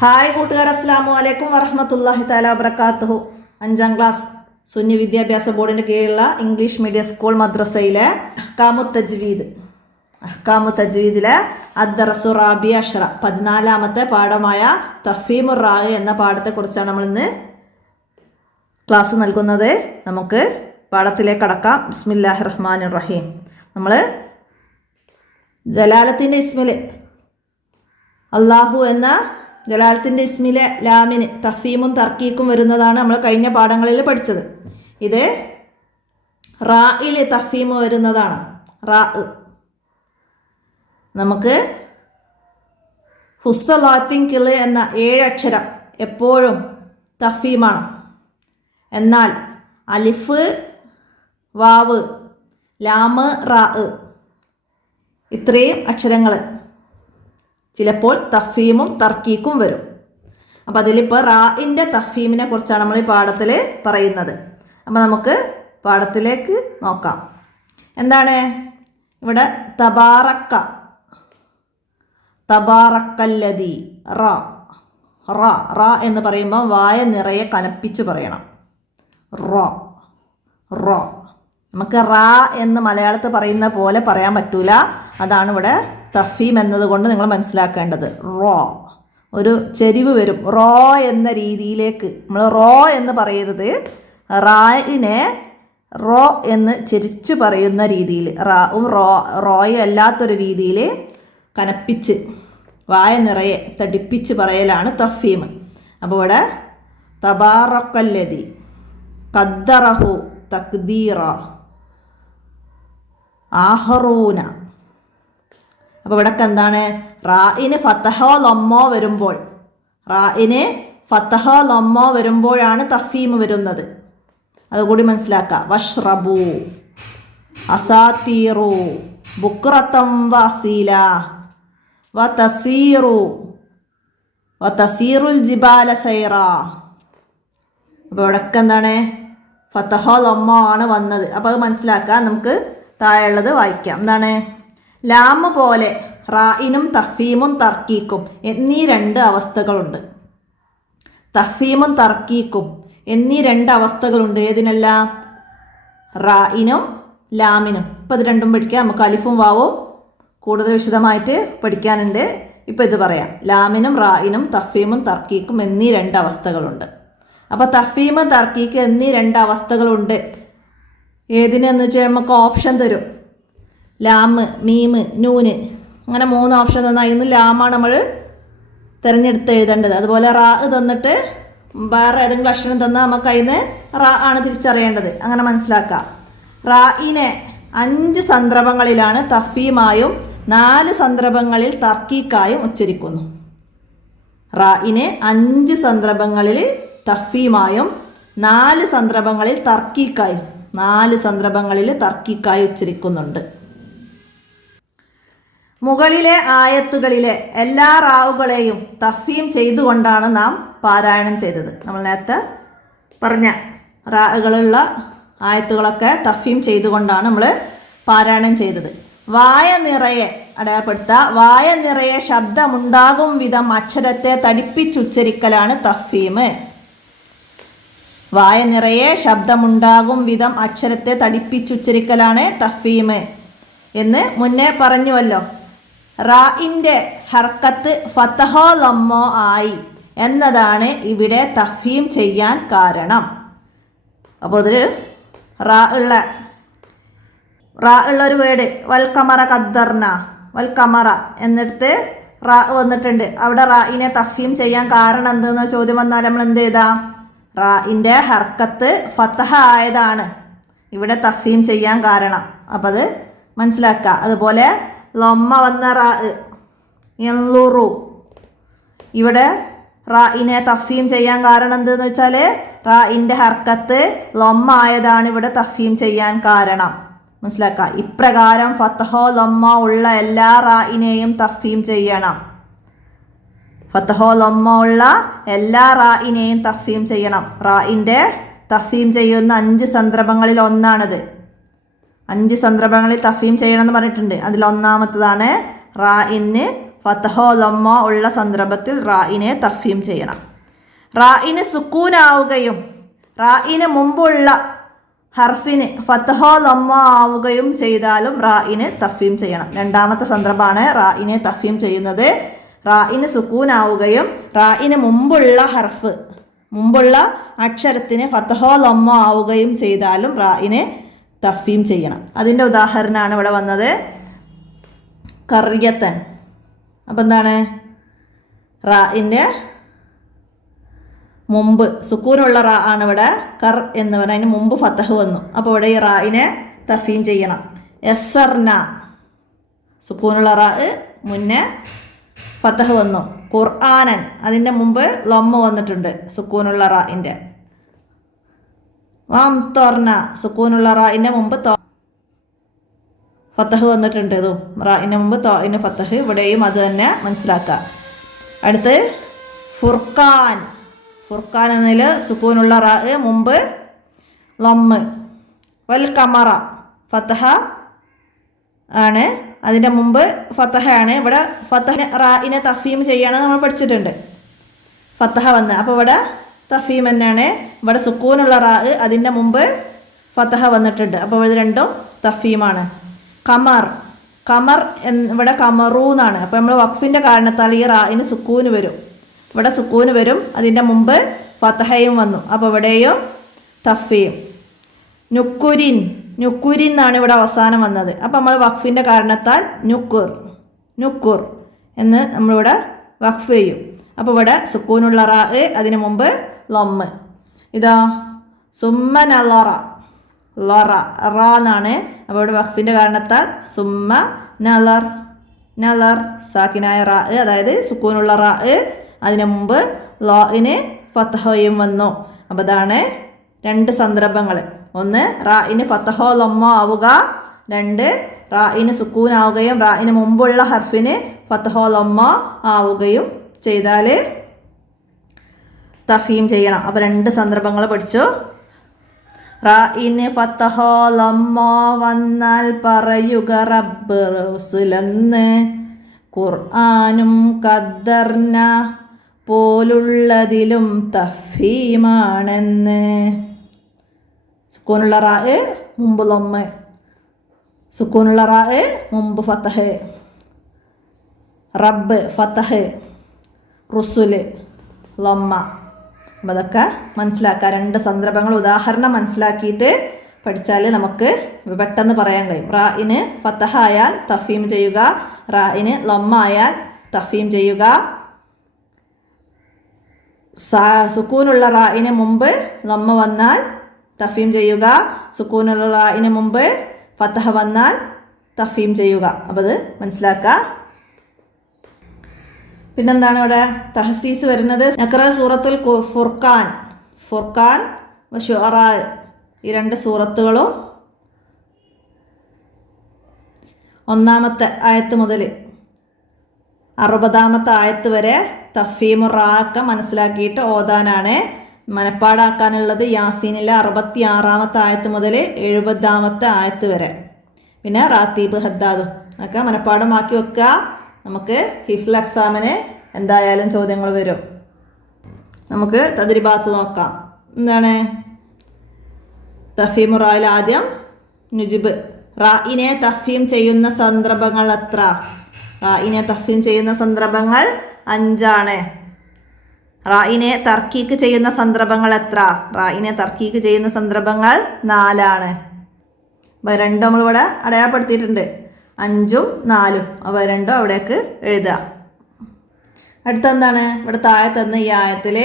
Hi കൂട്ടുകാർ, അസ്സലാമു അലൈക്കും വറഹ്മത്തുള്ളാഹി തആല വബറകാതുഹു. 5ാം ക്ലാസ് സുന്നി വിദ്യാഭ്യാസ ബോർഡിൻ്റെ കീഴിലുള്ള ഇംഗ്ലീഷ് മീഡിയം സ്കൂൾ മദ്രസയിലെ അഹ്കാമു തജ്വീദിലെ അദ്ദറസു റാബി അഷ്റ 14ാമത്തെ പാഠമായ തഫ്ഹീമുർ റാ എന്ന പാഠത്തെക്കുറിച്ചാണ് നമ്മൾ ഇന്ന് ക്ലാസ് നൽകുന്നത്. നമുക്ക് പാഠത്തിലേക്ക് കടക്കാം. ബിസ്മില്ലാഹിർ റഹ്മാനിർ റഹീം. നമ്മൾ ജലാലത്തിൻ്റെ ഇസ്മിൽ അള്ളാഹു എന്ന ജലാലത്തിൻ്റെ ഇസ്മിലെ ലാമിന് തഫീമും തർക്കീക്കും വരുന്നതാണ് നമ്മൾ കഴിഞ്ഞ പാഠങ്ങളിൽ പഠിച്ചത്. ഇത് റായിൽ തഫീമ് വരുന്നതാണ്. റാ നമുക്ക് ഹുസ്സലാത്തിൻ കിള് എന്ന 7 അക്ഷരം എപ്പോഴും തഫീമാണ്. എന്നാൽ അലിഫ്, വാവ്, ലാമ്, റാ ഇത്രയും അക്ഷരങ്ങൾ ചിലപ്പോൾ തഫീമും തർക്കീക്കും വരും. അപ്പോൾ അതിലിപ്പോൾ റാഇൻ്റെ തഫീമിനെ കുറിച്ചാണ് നമ്മൾ ഈ പാഠത്തിൽ പറയുന്നത്. അപ്പോൾ നമുക്ക് പാഠത്തിലേക്ക് നോക്കാം. എന്താണ് ഇവിടെ? തബാറക്കല്ലദീ. റാ റാ റാ എന്ന് പറയുമ്പോൾ വായ നിറയെ കനപ്പിച്ച് പറയണം. റോ റോ. നമുക്ക് റാ എന്ന് മലയാളത്തിൽ പറയുന്ന പോലെ പറയാൻ പറ്റൂല. അതാണ് ഇവിടെ തഫീം എന്നതുകൊണ്ട് നിങ്ങൾ മനസ്സിലാക്കേണ്ടത്. റോ ഒരു ചെരിവ് വരും. റോ എന്ന രീതിയിലേക്ക് നമ്മൾ റോ എന്ന് പറയരുത്. റായിനെ റോ എന്ന് ചെരിച്ചു പറയുന്ന രീതിയിൽ, റാവും റോയും അല്ലാത്തൊരു രീതിയിൽ കനപ്പിച്ച് വായ നിറയെ തടിപ്പിച്ച് പറയലാണ് തഫീം. അപ്പോൾ ഇവിടെ തബാറക്കല്ലദീ ഖദ്ദറഹു തഖ്ദീറ ആഹറൂന. അപ്പോൾ ഇവിടൊക്കെ എന്താണ്? റായിന് ഫത്തഹോ ലമ്മോ വരുമ്പോൾ, റായിന് ഫത്തഹോ ലമ്മോ വരുമ്പോഴാണ് തഫീം വരുന്നത്. അതുകൂടി മനസ്സിലാക്കുക. വഷ്റബു, അസാത്തീറു, ബുക്രത്തം വസീല, വതസീറുൽ ജിബാല സൈറ. അപ്പോൾ ഇവിടൊക്കെ എന്താണ്? ഫത്തഹോ ലമ്മോ ആണ് വന്നത്. അപ്പോൾ അത് മനസ്സിലാക്കുക. നമുക്ക് താഴെയുള്ളത് വായിക്കാം. എന്താണ്? ലാമ് പോലെ റായിനും തഫീമും തർക്കീക്കും എന്നീ 2 അവസ്ഥകളുണ്ട്. തഫീമും തർക്കീക്കും എന്നീ 2 അവസ്ഥകളുണ്ട്. ഏതിനെല്ലാം? റായിനും ലാമിനും. ഇപ്പോൾ ഇത് രണ്ടും പഠിക്കാം. നമുക്ക് അലിഫും വാവും കൂടുതൽ വിശദമായിട്ട് പഠിക്കാനുണ്ട്. ഇപ്പോൾ ഇത് പറയാം. ലാമിനും റായിനും തഫീമും തർക്കീക്കും എന്നീ 2 അവസ്ഥകളുണ്ട്. അപ്പോൾ തഫീമും തർക്കീക്ക് എന്നീ 2 അവസ്ഥകളുണ്ട്. ഏതിനെന്ന് വെച്ചാൽ നമുക്ക് ഓപ്ഷൻ തരും. ലാമ്, മീമ്, നൂന്, അങ്ങനെ 3 ഓപ്ഷൻ തന്നാൽ അതിൽ നിന്ന് ലാമാണ് നമ്മൾ തിരഞ്ഞെടുത്ത് എഴുതേണ്ടത്. അതുപോലെ റാ തന്നിട്ട് വേറെ ഏതെങ്കിലും അക്ഷരം തന്നാൽ നമുക്ക് അതിൽ നിന്ന് റാ ആണ് തിരിച്ചറിയേണ്ടത്. അങ്ങനെ മനസ്സിലാക്കാം. റായിനെ 5 സന്ദർഭങ്ങളിലാണ് തഫീമായും 4 സന്ദർഭങ്ങളിൽ തർക്കീക്കായും ഉച്ചരിക്കുന്നു. റായിനെ 5 സന്ദർഭങ്ങളിൽ തഫീമായും 4 സന്ദർഭങ്ങളിൽ തർക്കീക്കായും, 4 സന്ദർഭങ്ങളിൽ തർക്കീക്കായി ഉച്ചരിക്കുന്നുണ്ട്. മുകളിലെ ആയത്തുകളിലെ എല്ലാ റാവുകളെയും തഫീം ചെയ്തുകൊണ്ടാണ് നാം പാരായണം ചെയ്തത്. നമ്മൾ നേരത്തെ പറഞ്ഞ റാവുകളുള്ള ആയത്തുകളൊക്കെ തഫീം ചെയ്തുകൊണ്ടാണ് നമ്മൾ പാരായണം ചെയ്തത്. വായ നിറയെ അടയാളപ്പെടുത്തുക. വായ നിറയെ ശബ്ദമുണ്ടാകും വിധം അക്ഷരത്തെ തടിപ്പിച്ചുച്ചരിക്കലാണ് തഫീം. വായ നിറയെ ശബ്ദമുണ്ടാകും വിധം അക്ഷരത്തെ തടിപ്പിച്ചുച്ചരിക്കലാണ് തഫീം എന്ന് മുന്നേ പറഞ്ഞുവല്ലോ. റായിൻ്റെ ഹർക്കത്ത് ഫത്തഹോ ലമ്മോ ആയി എന്നതാണ് ഇവിടെ തഫീം ചെയ്യാൻ കാരണം. അപ്പോൾ അതൊരു റാ ഉള്ളൊരു വേർഡ് വൽ ഖമറ ഖദ്ദർന, വൽ ഖമറ എന്നിട്ട് റാ വന്നിട്ടുണ്ട്. അവിടെ റായിനെ തഫീം ചെയ്യാൻ കാരണം എന്തെന്ന് ചോദ്യം വന്നാൽ നമ്മൾ എന്ത് ചെയ്താൽ? റായിൻ്റെ ഹർക്കത്ത് ഫത്തഹ ആയതാണ് ഇവിടെ തഫീം ചെയ്യാൻ കാരണം. അപ്പം അത് മനസ്സിലാക്കുക. അതുപോലെ ലൊമ്മ വന്ന റാ യൻലുറു, ഇവിടെ റായിനെ തഫീം ചെയ്യാൻ കാരണം എന്തെന്ന് വെച്ചാൽ റായിൻ്റെ ഹർക്കത്ത് ലൊമ്മ ആയതാണ് ഇവിടെ തഫീം ചെയ്യാൻ കാരണം. മനസ്സിലാക്കുക. ഇപ്രകാരം ഫത്തഹോ ലൊമ്മ ഉള്ള എല്ലാ റായിനെയും തഫീം ചെയ്യണം. ഫത്തഹോ ലൊമ്മ ഉള്ള എല്ലാ റായിനെയും തഫീം ചെയ്യണം. റായിൻ്റെ തഫീം ചെയ്യുന്ന 5 സന്ദർഭങ്ങളിൽ ഒന്നാണത്. 5 സന്ദർഭങ്ങളിൽ തഫീം ചെയ്യണമെന്ന് പറഞ്ഞിട്ടുണ്ട്. അതിൽ ഒന്നാമത്തതാണ് റായിന് ഫതഹോ ലമ്മോ ഉള്ള സന്ദർഭത്തിൽ റായിനെ തഫീം ചെയ്യണം. റായിന് സുക്കൂനാവുകയും റായിന് മുമ്പുള്ള ഹർഫിന് ഫതഹോ ലമ്മോ ആവുകയും ചെയ്താലും റായിന് തഫീം ചെയ്യണം. രണ്ടാമത്തെ സന്ദർഭമാണ് റായിനെ തഫീം ചെയ്യുന്നത്. റായിന് സുക്കൂനാവുകയും റായിന് മുമ്പുള്ള അക്ഷരത്തിന് ഫതഹോ ലമ്മോ ആവുകയും ചെയ്താലും റായിനെ തഫീം ചെയ്യണം. അതിൻ്റെ ഉദാഹരണമാണ് ഇവിടെ വന്നത്, കറിയത്തൻ. അപ്പം എന്താണ്, റായിൻ്റെ മുമ്പ് സുക്കൂനുള്ള റാ ആണ് ഇവിടെ, കർ എന്ന് പറഞ്ഞാൽ അതിന് മുമ്പ് ഫതഹ് വന്നു. അപ്പോൾ ഇവിടെ ഈ റായിനെ തഫീം ചെയ്യണം. യസ്സർന സുക്കൂനുള്ള റാ, മുന്നേ ഫതഹ് വന്നു. ഖുർആനൻ അതിൻ്റെ മുമ്പ് ലൊമ്മ വന്നിട്ടുണ്ട് സുക്കൂനുള്ള റായിൻ്റെ. വംതർന സുക്കൂനുള്ള റായിൻ്റെ മുമ്പ് ഫതഹ് വന്നിട്ടുണ്ട്. ഇതും റായിൻ്റെ മുമ്പ് തോയിന് ഫതഹ്, ഇവിടെയും അത് തന്നെ മനസ്സിലാക്കുക. അടുത്ത് ഫുർഖാൻ. ഫുർഖാൻ എന്നതിൽ സുക്കൂനുള്ള റാ, മുമ്പ് ലൊമ്മ്. വൽ കമറ ഫതഹ ആണ്, അതിൻ്റെ മുമ്പ് ഫതഹ ആണ്. ഇവിടെ ഫതഹ റായിനെ തഫീം ചെയ്യണം നമ്മൾ പഠിച്ചിട്ടുണ്ട്, ഫതഹ വന്ന്. അപ്പോൾ ഇവിടെ തഫീം തന്നെയാണ്. ഇവിടെ സുക്കൂനുള്ള റാ, അതിൻ്റെ മുമ്പ് ഫതഹ വന്നിട്ടുണ്ട്. അപ്പോൾ ഇത് രണ്ടും തഫീമാണ്. ഖമർ ഇവിടെ ഖമറൂ എന്നാണ്. അപ്പോൾ നമ്മൾ വഖഫിൻ്റെ കാരണത്താൽ ഈ റായിന് സുക്കൂന് വരും. ഇവിടെ സുക്കൂന് വരും, അതിൻ്റെ മുമ്പ് ഫതഹയും വന്നു. അപ്പോൾ ഇവിടെയും തഫീം. നുക്കുരിൻ എന്നാണ് ഇവിടെ അവസാനം വന്നത്. അപ്പോൾ നമ്മൾ വഖഫിൻ്റെ കാരണത്താൽ നുക്കുർ എന്ന് നമ്മളിവിടെ വഖഫ് ചെയ്യും. അപ്പോൾ ഇവിടെ സുക്കൂനുള്ള റാ, അതിന് മുമ്പ് ലൊമ്മ്. ഇതാ സുമ്മ നളറ റാ എന്നാണ്. അപ്പോൾ ഇവിടെ വഖഫിൻ്റെ കാരണത്താൽ സുമ്മ നളർ സാക്കിനായ റാ, അതായത് സുക്കൂനുള്ള റാ, അതിന് മുമ്പ് ലോയിന് ഫതഹയും വന്നു. അപ്പോൾ ഇതാണ് രണ്ട് സന്ദർഭങ്ങൾ. ഒന്ന് റായിന് ഫതഹോ ലമ്മോ ആവുക, രണ്ട് റായിന് സുക്കൂനാവുകയും റായിന് മുമ്പുള്ള ഹർഫിന് ഫതഹോ ലമ്മോ ആവുകയും ചെയ്താൽ തഫീം ചെയ്യണം. അപ്പോൾ രണ്ട് സന്ദർഭങ്ങൾ പഠിച്ചു. റായിന് ഫതഹോ ലമ്മോ വന്നാൽ പറയുക റബ്ബ് റസൂലെന്ന്, ഖുർആനും ഖദ്ദർന പോലുള്ളതിലും തഫീമാണെന്ന്. സുക്കൂനുള്ള റാ, മുമ്പ് ലൊമ്മ്. സുക്കൂനുള്ള റാ, മുമ്പ് ഫതഹ്. റബ്ബ് ഫതഹ്, റുസുല് ലൊമ്മ. അപ്പം അതൊക്കെ മനസ്സിലാക്കുക. രണ്ട് സന്ദർഭങ്ങൾ ഉദാഹരണം മനസ്സിലാക്കിയിട്ട് പഠിച്ചാൽ നമുക്ക് പെട്ടെന്ന് പറയാൻ കഴിയും. റായിന് ഫതഹ ആയാൽ തഫീം ചെയ്യുക, റായിന് ലൊമ്മ ആയാൽ തഫീം ചെയ്യുക. സുക്കൂനുള്ള റായിന് മുമ്പ് ലൊമ്മ വന്നാൽ തഫീം ചെയ്യുക, സുക്കൂനുള്ള റായിന് മുമ്പ് ഫതഹ വന്നാൽ തഫീം ചെയ്യുക. അപ്പോൾ അത് മനസ്സിലാക്കുക. പിന്നെന്താണ് ഇവിടെ തഹസീസ് വരുന്നത്? നഖറ സൂറത്തുൽ ഫുർഖാൻ ശുഅറാ, ഈ രണ്ട് സൂറത്തുകളും ഒന്നാമത്തെ ആയത്ത് മുതൽ 60-ാമത്തെ ആയത്ത് വരെ തഫീമു റാക്ക മനസ്സിലാക്കിയിട്ട് ഓതാനാണ്. മനപ്പാടാക്കാനുള്ളത് യാസീനിലെ 66-ാമത്തെ ആയത്ത് മുതൽ 70-ാമത്തെ ആയത്ത് വരെ. പിന്നെ റാത്തീബ് ഹദ്ദാദും ഒക്കെ മനപ്പാടമാക്കി വെക്കുക. നമുക്ക് ഹിഫ്ൽ എക്സാമിന് എന്തായാലും ചോദ്യങ്ങൾ വരും. നമുക്ക് തദ്രിബാത്ത് നോക്കാം. എന്താണ് തഫീമു റായിൽ? ആദ്യം നുജിബ്. റായിനെ തഫീം ചെയ്യുന്ന സന്ദർഭങ്ങൾ എത്ര? റായിനെ തഫീം ചെയ്യുന്ന സന്ദർഭങ്ങൾ 5 റായിനെ തർക്കീക്ക് ചെയ്യുന്ന സന്ദർഭങ്ങൾ എത്ര? റായിനെ തർക്കീക്ക് ചെയ്യുന്ന സന്ദർഭങ്ങൾ 4 അപ്പോൾ രണ്ടും നമ്മളിവിടെ അടയാളപ്പെടുത്തിയിട്ടുണ്ട്, 5ഉം 4ഉം. അപ്പോൾ രണ്ടും അവിടേക്ക് എഴുതുക. അടുത്തെന്താണ് ഇവിടെ താഴെ തന്ന ഈ ആയത്തിൽ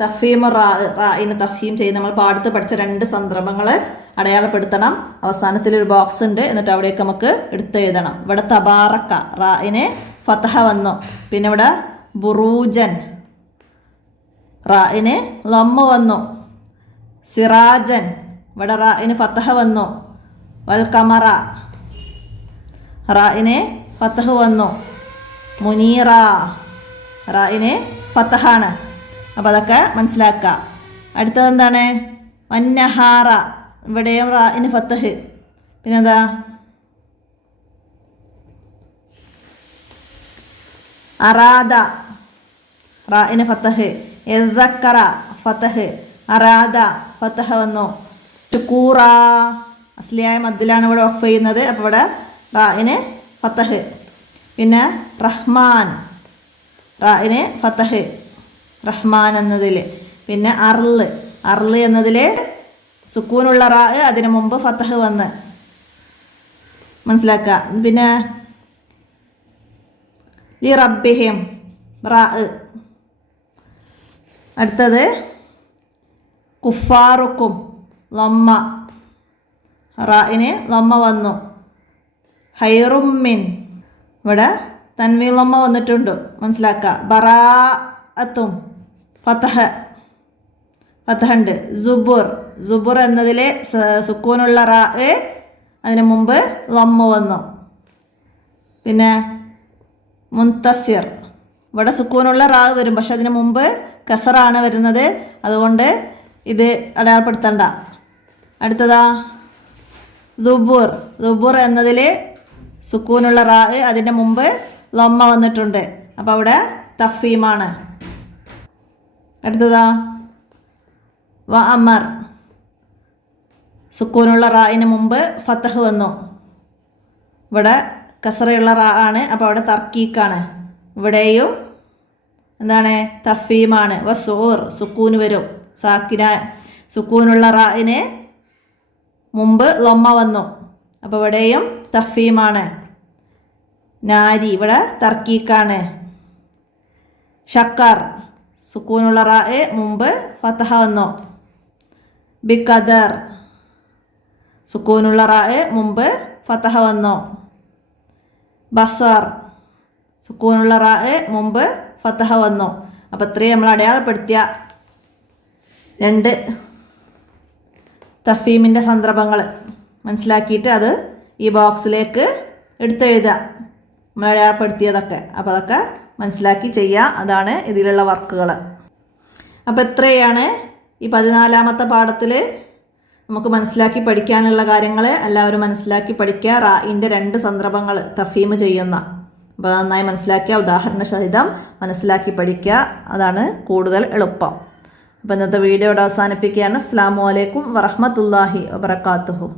തഫീമു റായിനെ തഫീം ചെയ്ത് നമ്മൾ പാടത്ത് പഠിച്ച 2 സന്ദർഭങ്ങൾ അടയാളപ്പെടുത്തണം. അവസാനത്തിലൊരു ബോക്സ് ഉണ്ട്, എന്നിട്ട് അവിടേക്ക് നമുക്ക് എടുത്തെഴുതണം. ഇവിടെ തബാറക്ക റായിന് ഫതഹ വന്നു. പിന്നെ ഇവിടെ ബുറൂജൻ റായിന് ലമ്മ വന്നു. സിറാജൻ ഇവിടെ റായിന് ഫതഹ വന്നു. വൽ കമറ റായിന് ഫതഹ് വന്നു. മുനീറ റായിന് ഫതഹാണ്. അപ്പോൾ അതൊക്കെ മനസ്സിലാക്കുക. അടുത്തത് എന്താണ്? വന്നഹാറ ഇവിടെയും റായിന് ഫതഹ്. പിന്നെന്താ അറാദ റാഇന് ഫതഹ്. യദ്ദക്കറ ഫതഹ്. അറാദ ഫതഹ് വന്നു. ശുക്കൂറ അസ്ലിയായ മദ്ദിലാണ് ഇവിടെ വഖഫ് ചെയ്യുന്നത്. അപ്പോൾ ഇവിടെ റാഇന് ഫതഹ്. പിന്നെ റഹ്മാൻ റാഇന് ഫതഹ് റഹ്മാൻ എന്നതിൽ. പിന്നെ അർള് എന്നതിൽ സുക്കൂനുള്ള റാ അതിന് മുമ്പ് ഫതഹ് വന്ന് മനസ്സിലാക്കുക. പിന്നെ ലി റബ്ബിഹിം റാ. അടുത്തത് കുഫാറുക്കും ലമ്മ റാഇന് ലമ്മ വന്നു. ഹൈറുമ്മിൻ ഇവിടെ തൻവീൻ ലമ്മ വന്നിട്ടുണ്ട് മനസ്സിലാക്കുക. ബറാഅത്തും ഫതഹ് ഉണ്ട്. സുബുർ എന്നതിൽ സുക്കൂനുള്ള റാ അതിന് മുമ്പ് ലമ്മ വന്നു. പിന്നെ മുൻതസിർ ഇവിടെ സുക്കൂനുള്ള റാ വരും, പക്ഷെ അതിന് മുമ്പ് കസറാണ് വരുന്നത്, അതുകൊണ്ട് ഇത് അടയാളപ്പെടുത്തണ്ട. അടുത്തതാ ദുബുർ എന്നതിൽ സുക്കൂനുള്ള റാ അതിൻ്റെ മുമ്പ് ലമ്മ വന്നിട്ടുണ്ട്, അപ്പോൾ അവിടെ തഫീമാണ്. അടുത്തതാ വ അമർ സുക്കൂനുള്ള റായിന് മുമ്പ് ഫതഹ് വന്നു. ഇവിടെ കസറയുള്ള റാ ആണ്, അപ്പോൾ അവിടെ തർക്കീക്കാണ്. ഇവിടെയും എന്താണ് തഫീമാണ്. വസൂർ സുക്കൂന് വരും. സുക്കൂനുള്ള റായിന് മുമ്പ് ലമ്മ വന്നു, അപ്പോൾ ഇവിടെയും തഫീമാണ്. നാരി ഇവിടെ തർക്കീക്കാണ്. ഷക്കർ സുക്കൂനുള്ള റാ മുമ്പ് ഫതഹ വന്നു. ബിഖദർ സുക്കൂനുള്ള റാ മുമ്പ് ഫതഹ വന്നു. ബസർ സുക്കൂനുള്ള റാ മുമ്പ് ഫതഹ വന്നു. അപ്പോൾ ഇത്രയും നമ്മൾ അടയാളപ്പെടുത്തിയ 2 തഫീമിൻ്റെ സന്ദർഭങ്ങൾ മനസ്സിലാക്കിയിട്ട് അത് ഈ ബോക്സിലേക്ക് എടുത്തെഴുതുക, നമ്മൾ അടയാളപ്പെടുത്തിയതൊക്കെ. അപ്പോൾ അതൊക്കെ മനസ്സിലാക്കി ചെയ്യുക, അതാണ് ഇതിലുള്ള വർക്കുകൾ. അപ്പോൾ ഇത്രയാണ് ഈ 14ാമത്തെ പാഠത്തിൽ നമുക്ക് മനസ്സിലാക്കി പഠിക്കാനുള്ള കാര്യങ്ങൾ. എല്ലാവരും മനസ്സിലാക്കി പഠിക്കുക. റാഇൻ്റെ 2 സന്ദർഭങ്ങൾ തഫീം ചെയ്യുന്ന, അപ്പോൾ നന്നായി മനസ്സിലാക്കിയ ഉദാഹരണ സഹിതം മനസ്സിലാക്കി പഠിക്കുക, അതാണ് കൂടുതൽ എളുപ്പം. അപ്പോൾ ഇന്നത്തെ വീഡിയോ ഇവിടെ അവസാനിപ്പിക്കുകയാണ്. അസ്സലാമു അലൈക്കും വറഹ്മത്തുള്ളാഹി വബറകാതുഹു.